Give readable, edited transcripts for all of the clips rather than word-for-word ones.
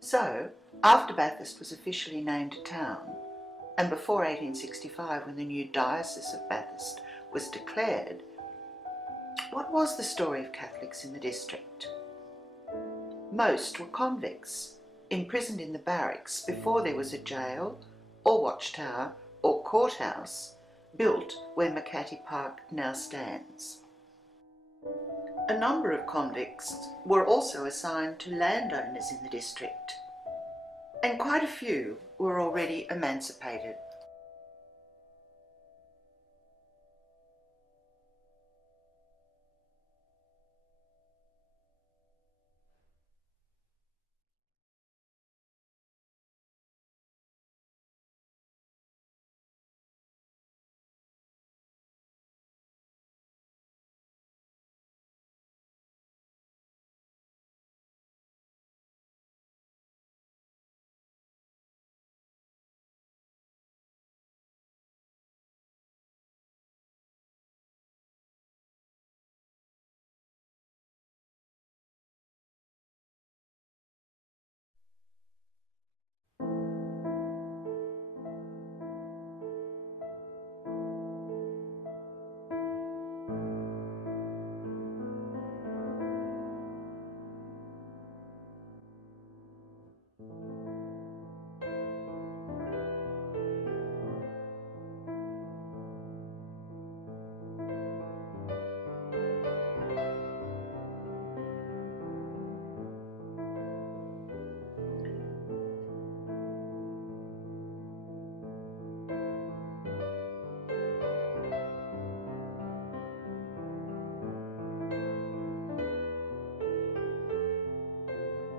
So, after Bathurst was officially named a town, and before 1865 when the new Diocese of Bathurst was declared, what was the story of Catholics in the district? Most were convicts, imprisoned in the barracks before there was a jail or watchtower or courthouse built where Makati Park now stands. A number of convicts were also assigned to landowners in the district, and quite a few were already emancipated.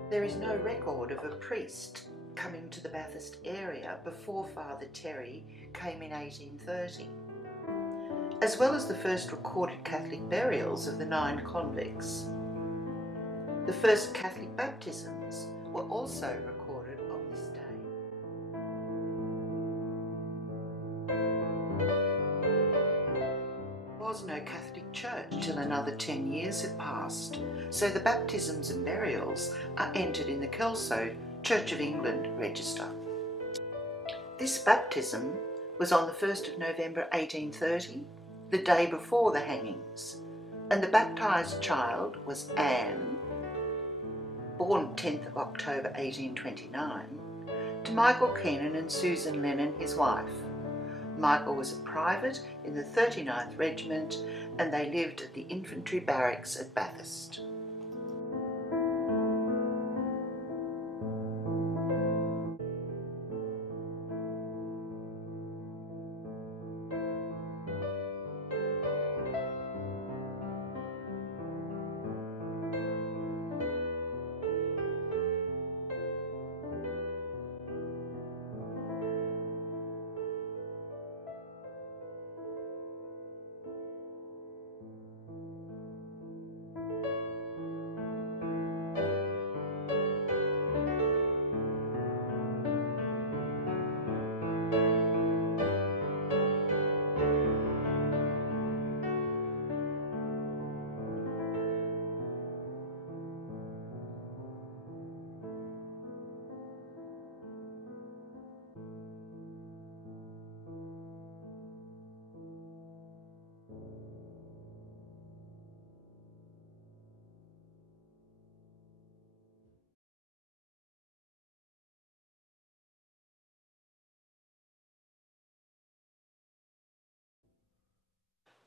There is no record of a priest coming to the Bathurst area before Father Terry came in 1830. As well as the first recorded Catholic burials of the 9 convicts, the first Catholic baptisms were also recorded on this day. There was no Catholic church till another 10 years had passed, so the baptisms and burials are entered in the Kelso Church of England register. This baptism was on the 1st of November 1830, the day before the hangings, and the baptised child was Anne, born 10th of October 1829, to Michael Keenan and Susan Lennon, his wife. Michael was a private in the 39th Regiment, and they lived at the infantry barracks at Bathurst.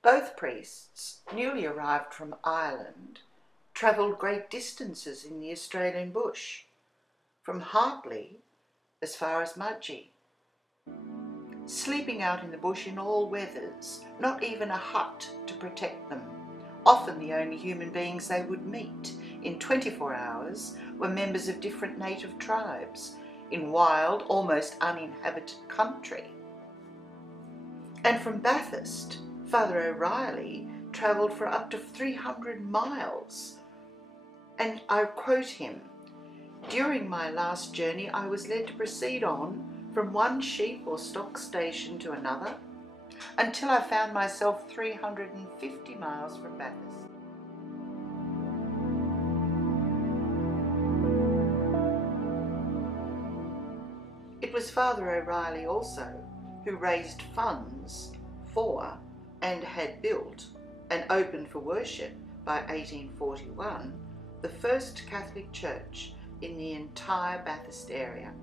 Both priests, newly arrived from Ireland, travelled great distances in the Australian bush, from Hartley as far as Mudgee, sleeping out in the bush in all weathers, not even a hut to protect them. Often the only human beings they would meet in 24 hours were members of different native tribes in wild, almost uninhabited country. And from Bathurst, Father O'Reilly travelled for up to 300 miles. And I quote him, "During my last journey, I was led to proceed on from one sheep or stock station to another until I found myself 350 miles from Bathurst." It was Father O'Reilly also who raised funds for and had built and opened for worship by 1841 the first Catholic church in the entire Bathurst area.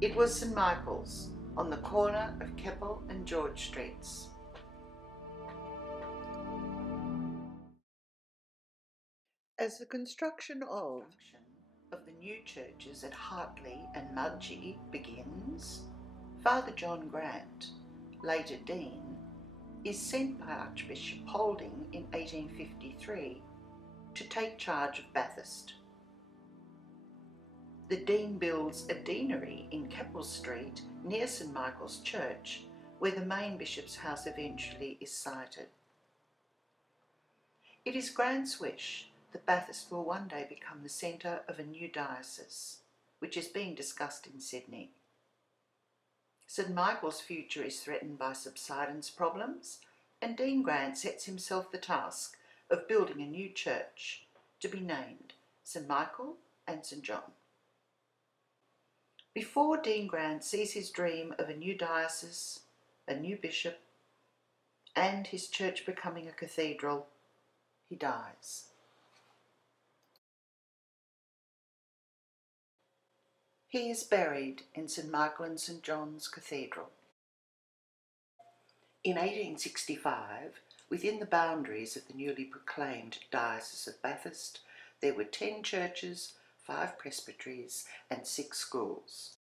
It was St Michael's on the corner of Keppel and George Streets. As the construction of the new churches at Hartley and Mudgee begins, Father John Grant, later Dean, is sent by Archbishop Holding in 1853 to take charge of Bathurst. The Dean builds a deanery in Keppel Street near St Michael's Church, where the main bishop's house eventually is sited. It is Grant's wish that Bathurst will one day become the centre of a new diocese, which is being discussed in Sydney. St Michael's future is threatened by subsidence problems, and Dean Grant sets himself the task of building a new church to be named St Michael and St John. Before Dean Grant sees his dream of a new diocese, a new bishop, and his church becoming a cathedral, he dies. He is buried in St Michael and St John's Cathedral. In 1865, within the boundaries of the newly proclaimed Diocese of Bathurst, there were 10 churches, 5 presbyteries and 6 schools.